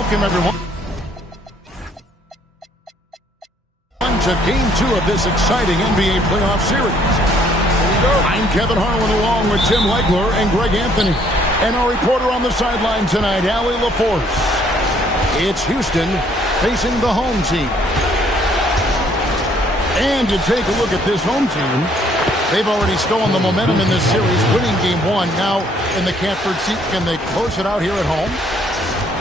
welcome everyone to Game 2 of this exciting NBA playoff series. I'm Kevin Harlan along with Tim Legler and Greg Anthony. And our reporter on the sideline tonight, Allie LaForce. It's Houston facing the home team. And to take a look at this home team, they've already stolen the momentum in this series, winning Game 1. Now in the catbird seat, can they close it out here at home?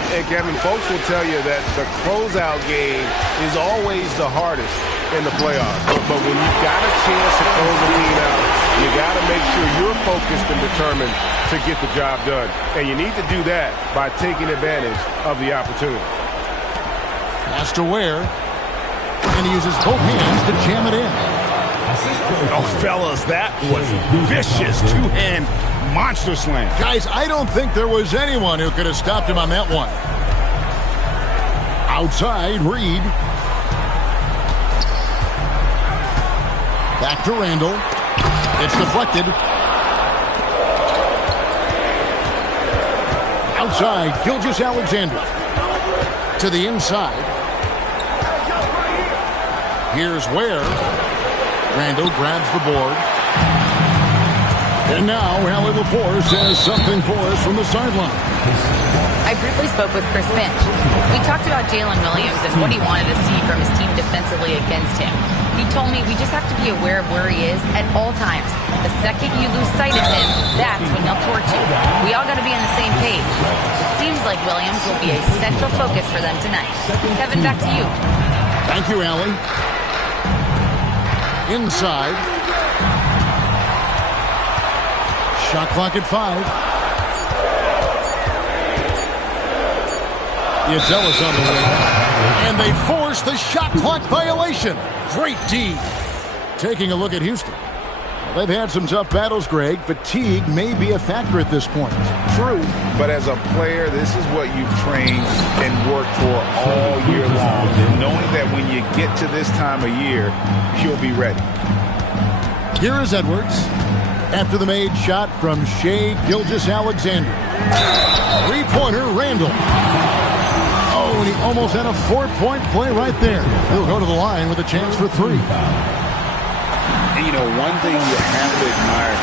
And Kevin, folks will tell you that the closeout game is always the hardest in the playoffs. But when you've got a chance to close the team out, you got to make sure you're focused and determined to get the job done. And you need to do that by taking advantage of the opportunity. Pass to Ware. And he uses both hands to jam it in. Oh, fellas, that was vicious. Two-hand monster slam. Guys, I don't think there was anyone who could have stopped him on that one. Outside, Reed. Back to Randall. It's deflected. Outside, Gilgeous-Alexander. To the inside. Here's Ware. Randall grabs the board. And now, Allie LaForce has something for us from the sideline. I briefly spoke with Chris Finch. We talked about Jalen Williams and what he wanted to see from his team defensively against him. He told me we just have to be aware of where he is at all times. The second you lose sight of him, that's when he'll torch you. We all got to be on the same page. It seems like Williams will be a central focus for them tonight. Kevin, back to you. Thank you, Allie. Inside. Shot clock at 5. It's Ellis on the way. And they force the shot clock violation. Great D. Taking a look at Houston. They've had some tough battles, Greg. Fatigue may be a factor at this point. True, but as a player, this is what you've trained and worked for all year long. And knowing that when you get to this time of year, you'll be ready. Here is Edwards. After the made shot from Shai Gilgeous-Alexander. Three-pointer, Randall. Oh, and he almost had a 4-point play right there. He'll go to the line with a chance for 3. And you know, one thing you have to admire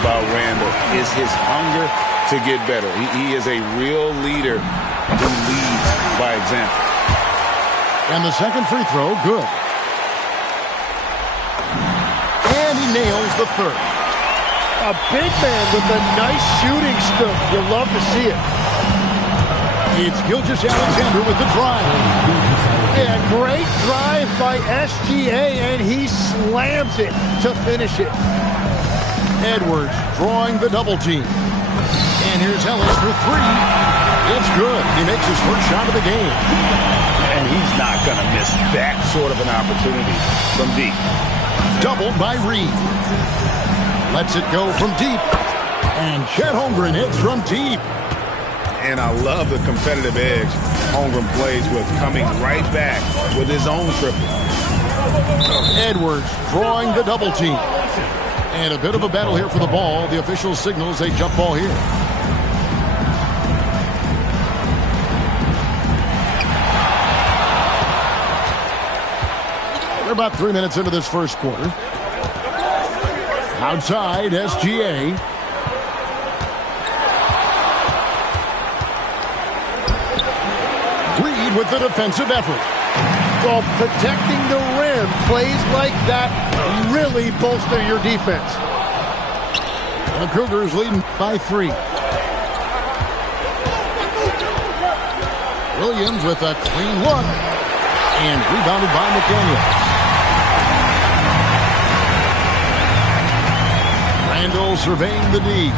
about Randall is his hunger to get better. He is a real leader who leads by example. And the second free throw, good. And he nails the third. A big man with a nice shooting stroke. You'll love to see it. It's Gilgeous-Alexander with the drive. Yeah, great drive by SGA, and he slams it to finish it. Edwards drawing the double team. And here's Ellis for 3. It's good. He makes his first shot of the game. And he's not going to miss that sort of an opportunity from deep. Doubled by Reed. Lets it go from deep. And Chet Holmgren hits from deep. And I love the competitive edge Holmgren plays with, coming right back with his own triple. Edwards drawing the double team. And a bit of a battle here for the ball. The official signals a jump ball here. We're about 3 minutes into this first quarter. Outside, SGA. Reed with the defensive effort. Well, protecting the rim, plays like that really bolster your defense. The Cougars leading by 3. Williams with a clean look. And rebounded by McDaniels. Randall surveying the D.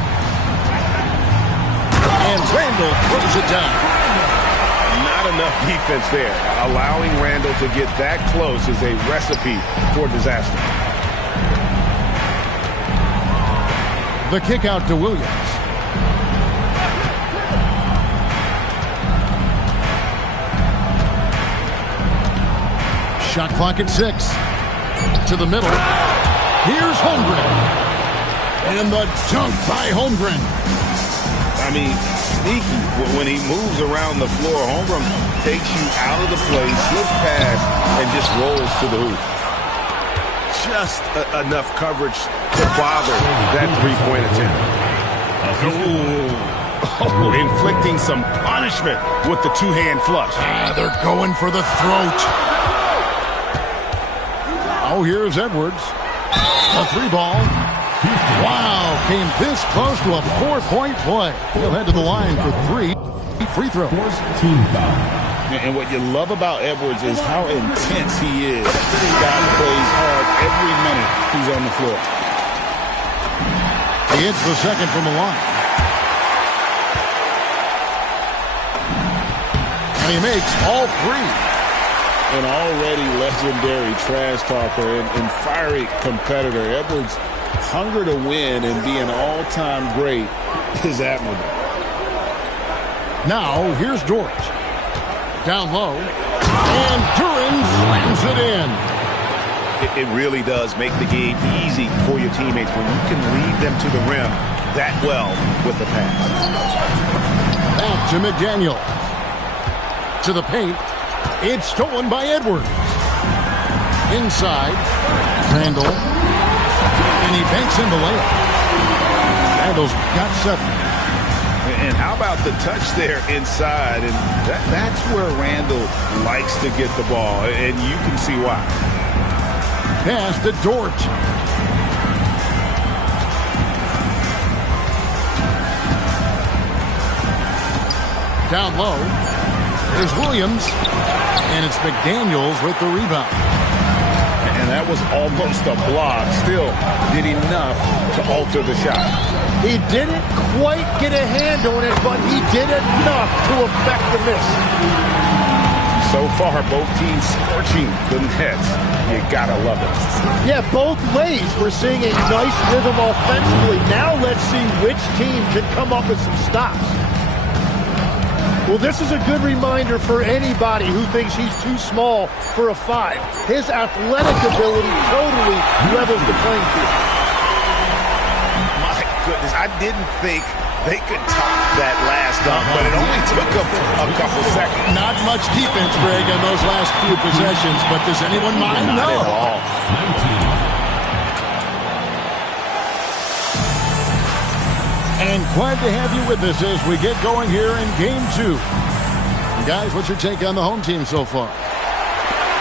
And Randall throws it down. Not enough defense there. Allowing Randall to get that close is a recipe for disaster. The kick out to Williams. Shot clock at 6. To the middle. Here's Holmgren. And the dunk by Holmgren. I mean, sneaky. When he moves around the floor, Holmgren takes you out of the play, slips past, and just rolls to the hoop. Just enough coverage to bother that three-point attempt. Oh, inflicting some punishment with the two-hand flush. They're going for the throat. Oh, here's Edwards. A three ball. Wow, came this close to a 4-point play. He'll head to the line for 3 free throws. Team foul. And what you love about Edwards is how intense he is. The guy plays hard every minute he's on the floor. He hits the second from the line. And he makes all 3. An already legendary trash talker and fiery competitor, Edwards' hunger to win and be an all-time great is admirable. Now, here's Dort. Down low. And Duren slams it in. It really does make the game easy for your teammates when you can lead them to the rim that well with the pass. Back to McDaniel. To the paint. It's stolen by Edwards. Inside. Randall. And he banks in the layup. Randall's got 7. And how about the touch there inside? And that's where Randall likes to get the ball. And you can see why. Pass to Dort. Down low. There's Williams. And it's McDaniels with the rebound. And that was almost a block. Still did enough to alter the shot. He didn't quite get a hand on it, but he did enough to affect the miss. So far, both teams scorching the nets. You gotta love it. Yeah, both ways. We're seeing a nice rhythm offensively. Now let's see which team can come up with some stops. Well, this is a good reminder for anybody who thinks he's too small for a 5. His athletic ability totally levels the playing field. My goodness, I didn't think they could top that last dunk, but it only took them a couple seconds. Not much defense, Greg, on those last few possessions, but does anyone mind? Not at all. And glad to have you with us as we get going here in Game 2. Guys, what's your take on the home team so far?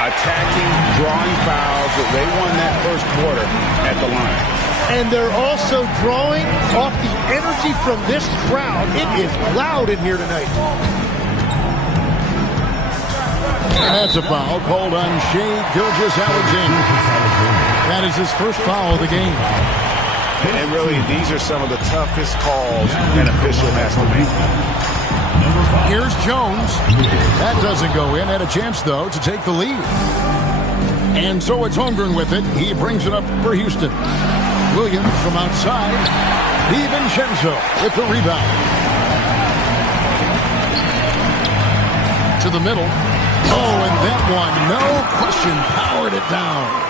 Attacking, drawing fouls. They won that first quarter at the line. And they're also drawing off the energy from this crowd. It is loud in here tonight. And that's a foul called on Shai Gilgeous-Alexander. That is his first foul of the game. And really, these are some of the toughest calls an official has to make. Here's Jones. That doesn't go in. Had a chance, though, to take the lead. And so it's Holmgren with it. He brings it up for Houston. Williams from outside. DiVincenzo with the rebound. To the middle. Oh, and that one, no question, powered it down.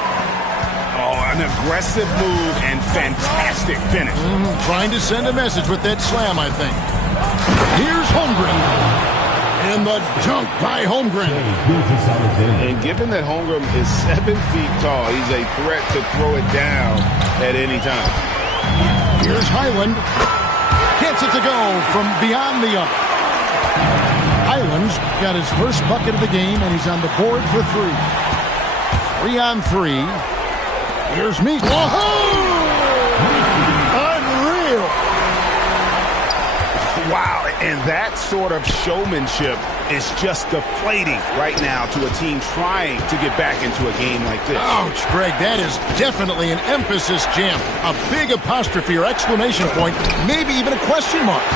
Oh, an aggressive move and fantastic finish. Trying to send a message with that slam, I think. Here's Holmgren. And the dunk by Holmgren. And given that Holmgren is 7 feet tall, he's a threat to throw it down at any time. Here's Highland. Gets it to go from beyond the arc. Highland's got his first bucket of the game, and he's on the board for 3. 3 on 3. Here's Meek. Unreal. Wow, and that sort of showmanship is just deflating right now to a team trying to get back into a game like this. Ouch, Greg, that is definitely an emphasis jam. A big apostrophe or exclamation point, maybe even a question mark.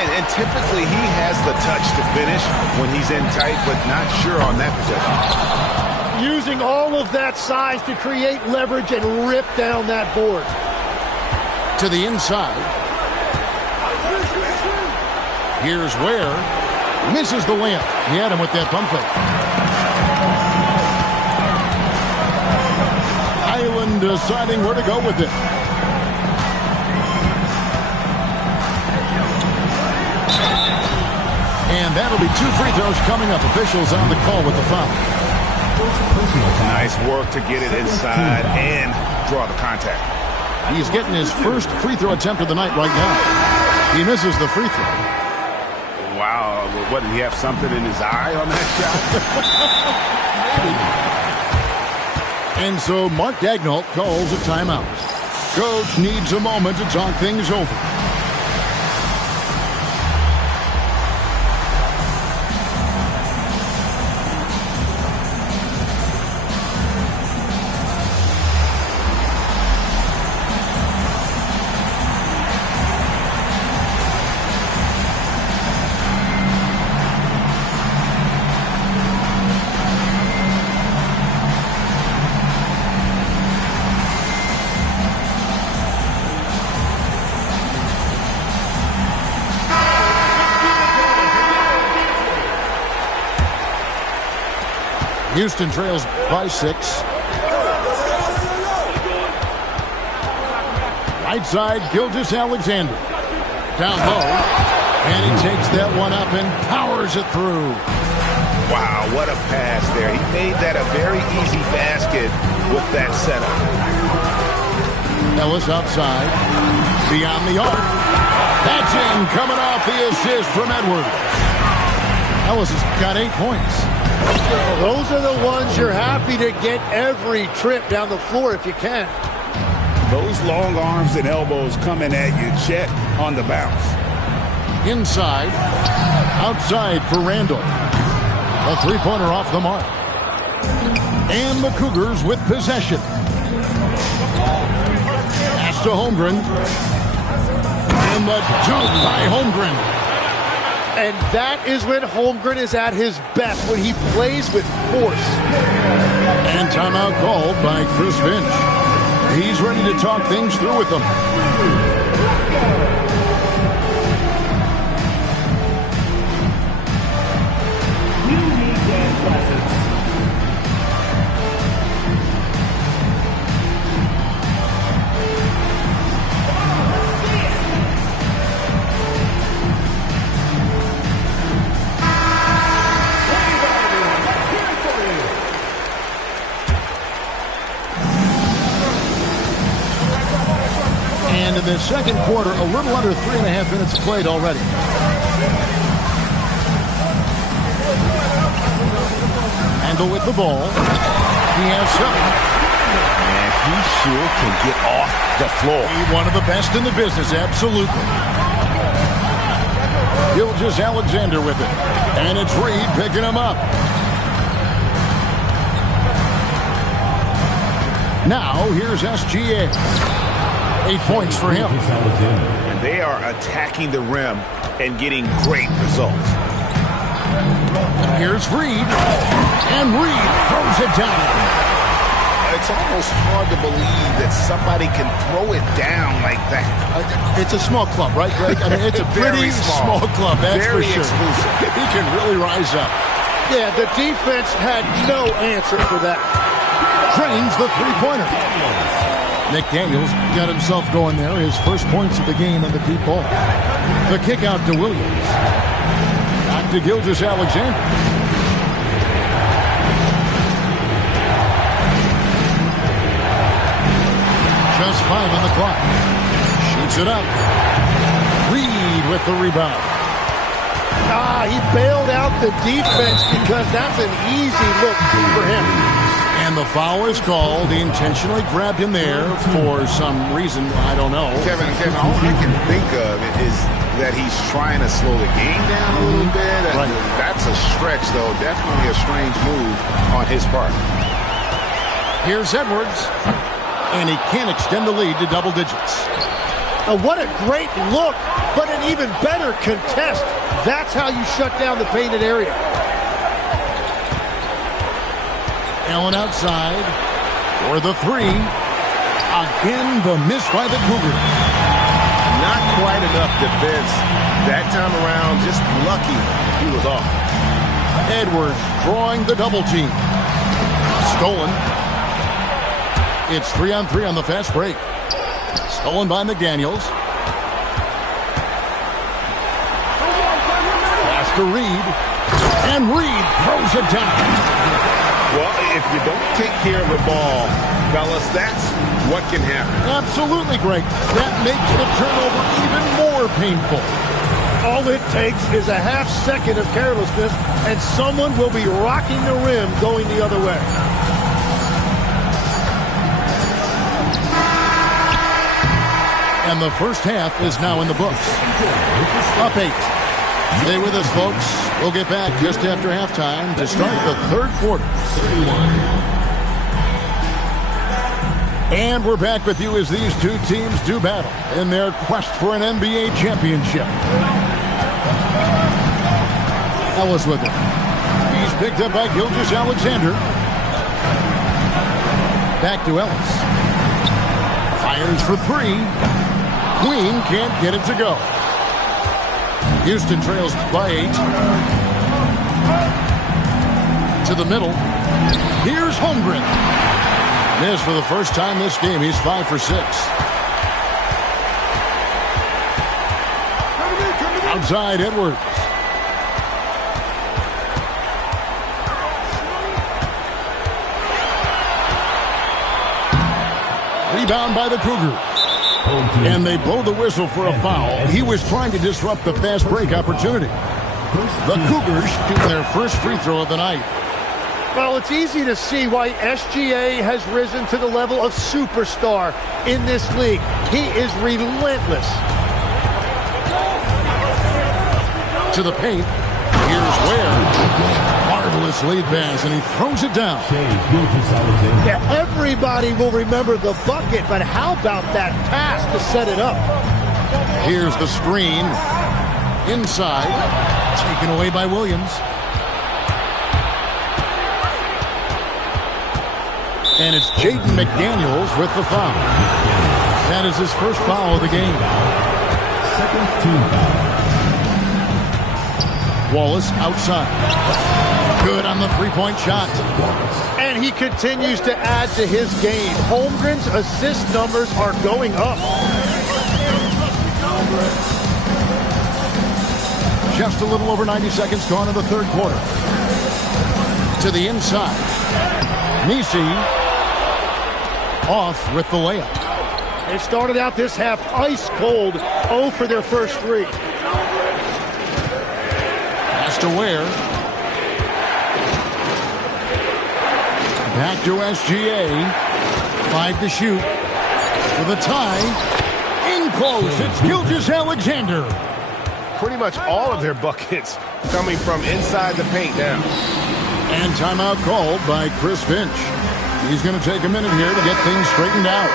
And typically he has the touch to finish when he's in tight, but not sure on that possession. Using all of that size to create leverage and rip down that board. To the inside. Here's Ware. Misses the layup. He had him with that pump fake. Highland deciding where to go with it. And that'll be 2 free throws coming up. Officials on the call with the foul. Nice work to get it inside and draw the contact. He's getting his first free throw attempt of the night right now. He misses the free throw. Wow, what, did he have something in his eye on that shot? And so Mark Daigneault calls a timeout. Coach needs a moment to talk things over. Houston trails by 6. Right side, Gilgeous-Alexander. Down low. And he takes that one up and powers it through. Wow, what a pass there. He made that a very easy basket with that setup. Ellis outside. Beyond the arc. That's in, coming off the assist from Edwards. Ellis has got 8 points. Those are the ones you're happy to get every trip down the floor if you can. Those long arms and elbows coming at you. Chet on the bounce. Inside. Outside for Randall. A three-pointer off the mark. And the Cougars with possession. Pass to Holmgren. And the dunk by Holmgren. And that is when Holmgren is at his best, when he plays with force. And timeout called by Chris Finch. He's ready to talk things through with them. And in the second quarter, a little under 3.5 minutes played already. Handle with the ball. He has 7. And he sure can get off the floor. One of the best in the business, absolutely. Gilgeous-Alexander with it. And it's Reed picking him up. Now, here's SGA. 8 points for him. And they are attacking the rim and getting great results. Here's Reed. And Reed throws it down. It's almost hard to believe that somebody can throw it down like that. It's a small club, right, Greg? I mean, it's a pretty small club, that's very for sure. Exclusive. He can really rise up. Yeah, the defense had no answer for that. Drains the three-pointer. Nick Daniels got himself going there. His first points of the game in the deep ball. The kick out to Williams. Back to Gilgeous-Alexander. Just 5 on the clock. Shoots it up. Reed with the rebound. He bailed out the defense because that's an easy look for him. And the foul is called. He intentionally grabbed him there for some reason. I don't know. Kevin, all I can think of is that he's trying to slow the game down a little bit. Right. That's a stretch, though. Definitely a strange move on his part. Here's Edwards. And he can't extend the lead to double digits. What a great look, but an even better contest. That's how you shut down the painted area. Allen outside for the 3. Again, the miss by the Cougars. Not quite enough defense. That time around, just lucky he was off. Edwards drawing the double team. Stolen. It's 3-on-3 on the fast break. Stolen by McDaniels. Pass to Reed. And Reed throws it down. Well, if you don't take care of the ball, fellas, that's what can happen. Absolutely, Greg. That makes the turnover even more painful. All it takes is a half second of carelessness, and someone will be rocking the rim going the other way. And the first half is now in the books. Up 8. Stay with us, folks. We'll get back just after halftime to start the third quarter. And we're back with you as these two teams do battle in their quest for an NBA championship. Ellis with it. He's picked up by Gilgeous-Alexander. Back to Ellis. Fires for 3. Queen can't get it to go. Houston trails by 8. To the middle. Here's Holmgren. Missed for the first time this game. He's 5 for 6. Outside Edwards. Rebound by the Cougars. And they blow the whistle for a foul. He was trying to disrupt the fast break opportunity. The Cougars shooting their first free throw of the night. Well, it's easy to see why SGA has risen to the level of superstar in this league. He is relentless. To the paint. Here's Ware. Marvelous lead pass, and he throws it down. Yeah, everybody will remember the bucket, but how about that pass to set it up? Here's the screen. Inside. Taken away by Williams. And it's Jaden McDaniels with the foul. That is his first foul of the game. Second team foul. Wallace outside. Good on the three-point shot. And he continues to add to his game. Holmgren's assist numbers are going up. Just a little over 90 seconds gone in the third quarter. To the inside. Nisi off with the layup. They started out this half ice cold. 0 for their first 3. Pass to Ware. Back to SGA. 5 to shoot. For the tie. In close. It's Gilgeous-Alexander. Pretty much all of their buckets coming from inside the paint now. And timeout called by Chris Finch. He's going to take a minute here to get things straightened out.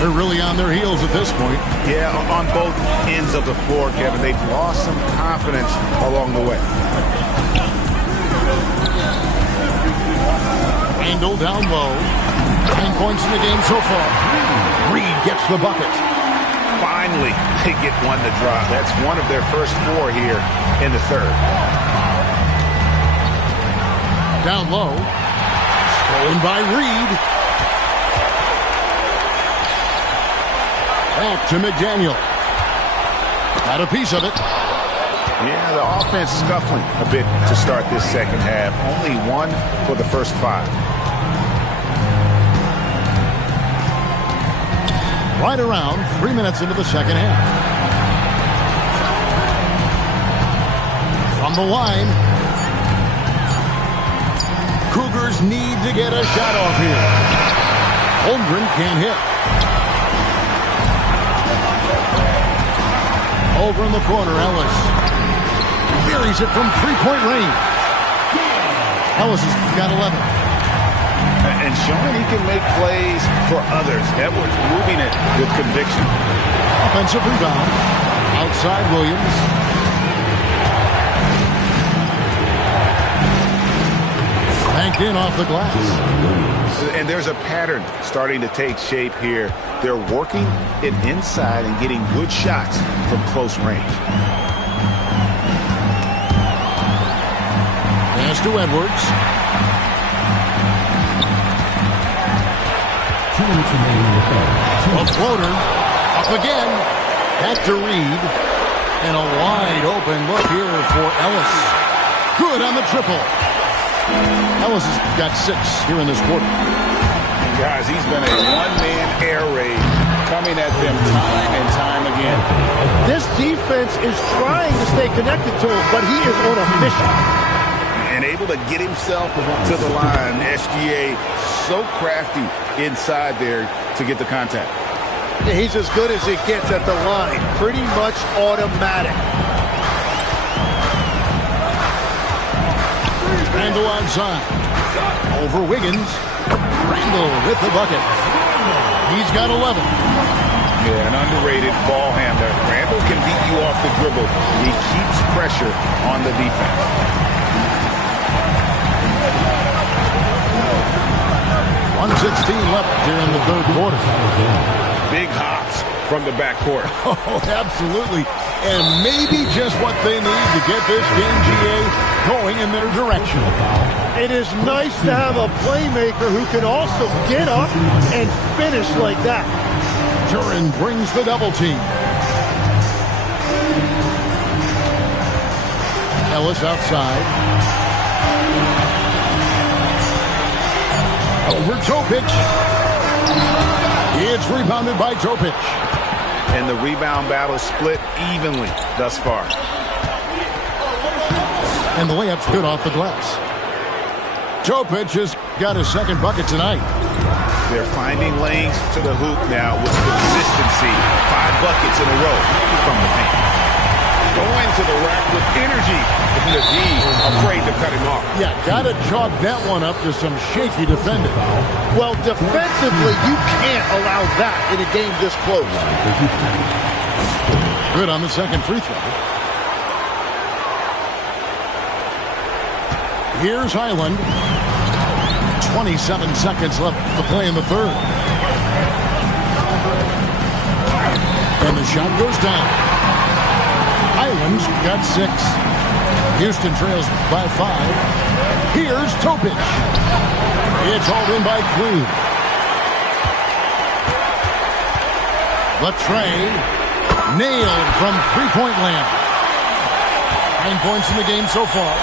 They're really on their heels at this point. Yeah, on both ends of the floor, Kevin. They've lost some confidence along the way. Randall down low. 9 points in the game so far. Reed gets the bucket. Finally, they get one to drop. That's one of their first 4 here in the third. Down low. Stolen by Reed. Back to McDaniel. Got a piece of it. Yeah, the offense scuffling a bit to start this second half. Only 1 for the first 5. Right around 3 minutes into the second half. From the line. Cougars need to get a shot off here. Holmgren can't hit. Over in the corner, Ellis. Buries it from three-point range. Ellis has got 11. And showing he can make plays for others. Edwards moving it with conviction. Offensive rebound. Outside Williams. Banked in off the glass. And there's a pattern starting to take shape here. They're working it inside and getting good shots from close range. Pass to Edwards. 2 minutes remaining in the third. A floater. Up again. Back to Reed. And a wide open look here for Ellis. Good on the triple. Ellis has got 6 here in this quarter. Guys, he's been a one-man air raid coming at them time and time again. This defense is trying to stay connected to him, but he is on a mission. And able to get himself to the line. SGA so crafty inside there to get the contact. He's as good as it gets at the line. Pretty much automatic. Randall outside. Over Wiggins. Randall with the bucket. He's got 11. Yeah, an underrated ball handler. Randall can beat you off the dribble. He keeps pressure on the defense. 1:16 left here in the third quarter. Big hops from the backcourt. Oh, absolutely. And maybe just what they need to get this game, GA, going in their direction. It is nice to have a playmaker who can also get up and finish like that. Duren brings the double team. Ellis outside. Over Topic. It's rebounded by Topic. And the rebound battle split evenly thus far. And the layup's good off the glass. Topic has got his second bucket tonight. They're finding lanes to the hoop now with consistency. 5 buckets in a row from the paint. Going to the rack with energy. Isn't the D afraid to cut him off? Yeah, got to chalk that one up to some shaky defending. Well, defensively, you can't allow that in a game this close. Good on the second free throw. Here's Highland. 27 seconds left to play in the third. And the shot goes down. Highland's got 6. Houston trails by 5. Here's Topic. It's hauled in by Queen. Latrey nailed from three-point land. 9 points in the game so far.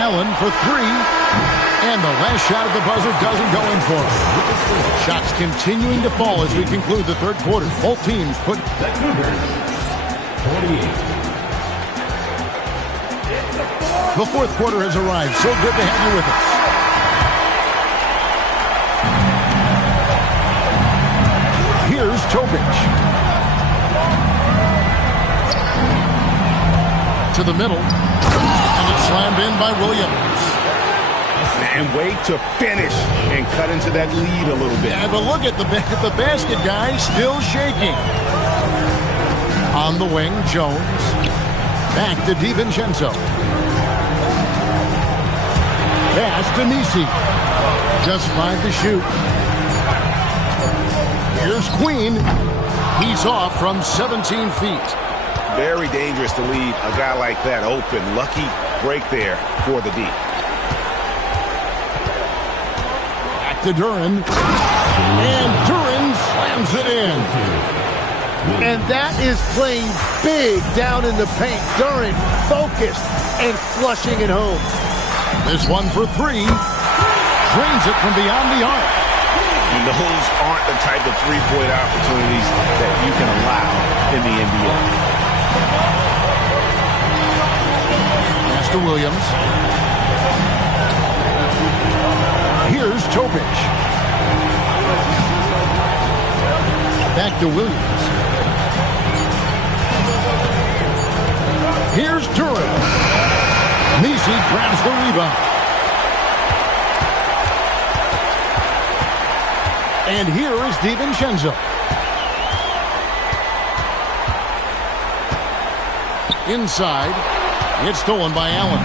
Allen for 3. And the last shot at the buzzer doesn't go in for him. Shots continuing to fall as we conclude the third quarter. Both teams put... 48. The fourth quarter has arrived. So good to have you with us. Here's Topic. To the middle. And it's slammed in by Williams. And wait to finish and cut into that lead a little bit. Yeah, but look at the basket guy still shaking. On the wing, Jones. Back to DiVincenzo. Pass to Nisi. Just 5 to shoot. Here's Queen. He's off from 17 feet. Very dangerous to leave a guy like that open. Lucky break there for the D. Back to Duren. And Duren slams it in. And that is playing big down in the paint. Duren focused and flushing it home. This one for 3. Drains it from beyond the arc. And those aren't the type of three-point opportunities that you can allow in the NBA. Pass to Williams. Here's Topic. Back to Williams. Here's Duren. Nisi grabs the rebound. And here is DiVincenzo. Inside. It's stolen by Allen.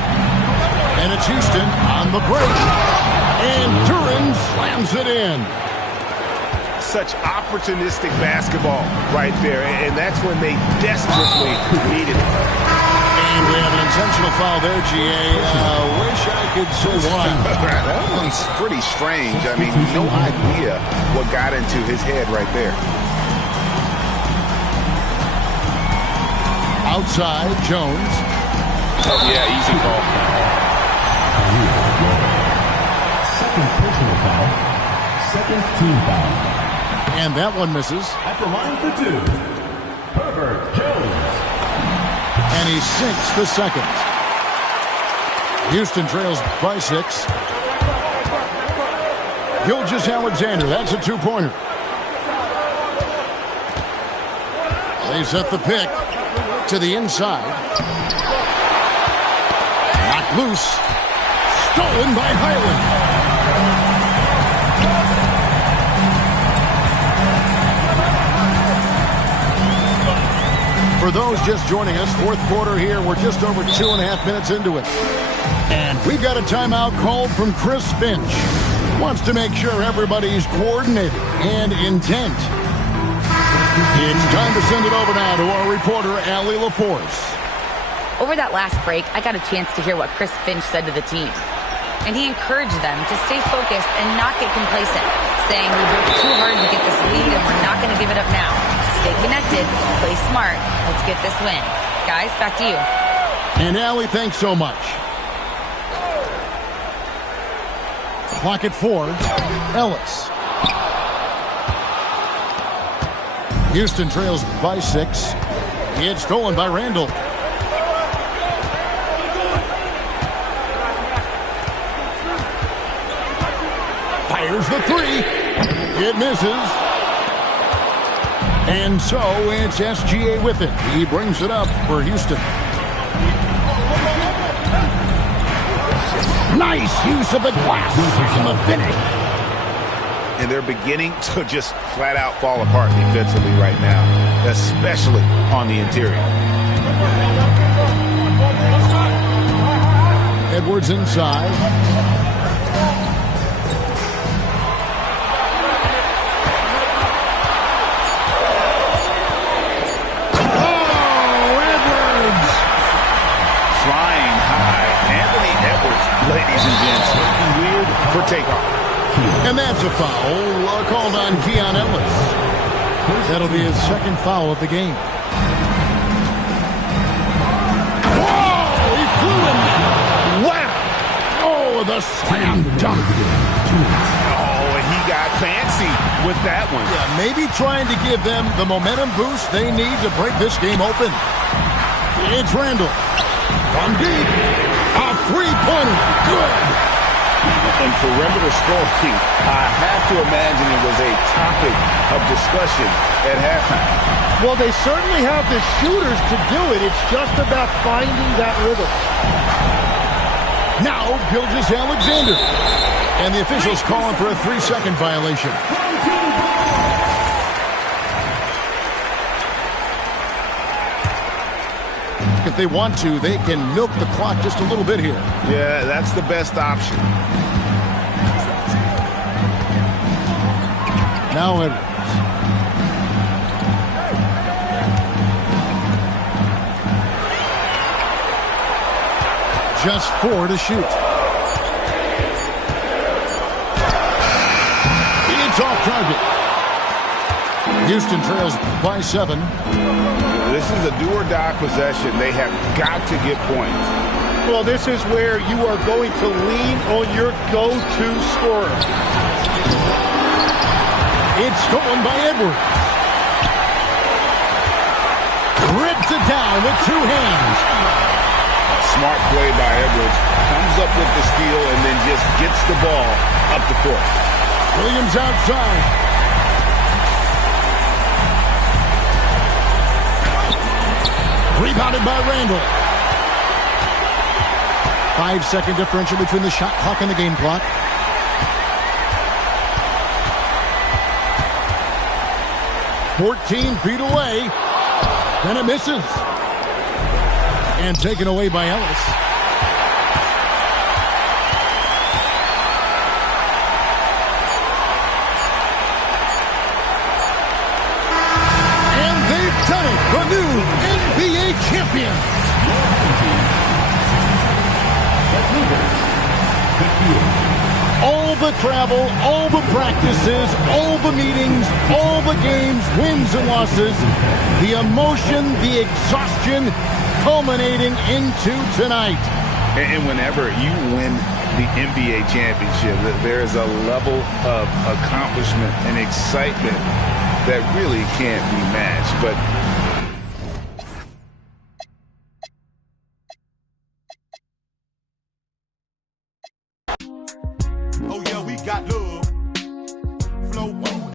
And it's Houston on the break. And Duren slams it in. Such opportunistic basketball right there. And that's when they desperately needed it. And we have an intentional foul there, GA. Wish I could say why. That one's pretty strange. I mean, no idea what got into his head right there. Outside, Jones. Oh, yeah, easy call. Second personal foul. Second team foul. And that one misses. At the line for two, Herbert Jones. And he sinks the second. Houston trails by 6. Gilgeous-Alexander, that's a two-pointer. They set the pick to the inside. Knocked loose. Stolen by Highland. For those just joining us, fourth quarter here. We're just over 2.5 minutes into it. And we've got a timeout called from Chris Finch. Wants to make sure everybody's coordinated and intent. It's time to send it over now to our reporter, Allie LaForce. Over that last break, I got a chance to hear what Chris Finch said to the team. And he encouraged them to stay focused and not get complacent, saying we worked too hard to get this lead and we're not going to give it up now. Stay connected, play smart, let's get this win. Guys, back to you. And Allie, thanks so much. Clock at 4. Ellis. Houston trails by 6. It's stolen by Randall. Fires the 3. It misses. And so it's SGA with it. He brings it up for Houston. Nice use of the glass on the finish. And they're beginning to just flat out fall apart defensively right now, especially on the interior. Edwards inside. Oh, Edwards! Flying high. Anthony Edwards, ladies and gents, looking weird for takeoff. And that's a foul called on Keon Ellis. That'll be his second foul of the game. Whoa! He flew him. Wow! Oh, the slam dunk. Oh, and he got fancy with that one. Yeah, maybe trying to give them the momentum boost they need to break this game open. It's Randall. From deep. A three-pointer. Good. And perimeter scoring, I have to imagine it was a topic of discussion at halftime. Well, they certainly have the shooters to do it. It's just about finding that rhythm. Now, Gilgeous-Alexander. And the officials calling for a 3-second violation. If they want to, they can milk the clock just a little bit here. Yeah, that's the best option. Now Edwards. Just 4 to shoot. It's off target. Houston trails by 7. This is a do-or-die possession. They have got to get points. Well, this is where you are going to lean on your go-to scorer. It's stolen by Edwards. Rips it down with 2 hands. Smart play by Edwards. Comes up with the steal and then just gets the ball up the court. Williams outside. Rebounded by Randall. 5-second differential between the shot clock and the game clock. "14 feet away. And it misses. And taken away by Ellis. And they've done it. The new NBA champions. All the travel, all the practices, all the meetings, all the games, wins and losses, the emotion, the exhaustion, culminating into tonight. And whenever you win the NBA championship, there is a level of accomplishment and excitement that really can't be matched. But Oh yeah, we got love.